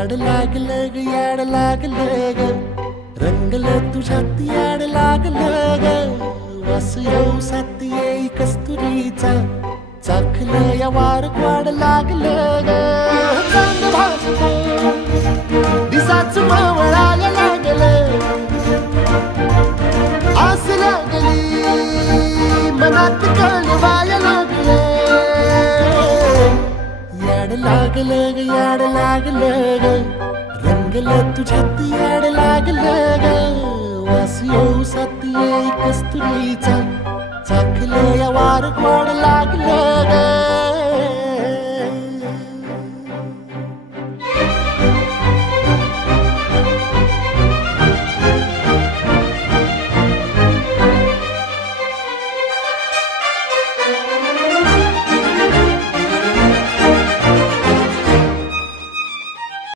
याड लागलं ग याड लागलं ग रंगलं तुझ्यात याड लागलं ग वास येऊ साथ येई कस्तुरीचा चाखलं या वार वाड लागलं ग चांद भासलं दिसाच मावळायला लागलं आस लागली मनात कळवायला लागलं याड लागलं ग याड लागलं ग रंगलं तुझ्यात याड लागलं ग वास येऊ साथ येई कस्तुरीचा चाखलं या वार वाड लागलं ग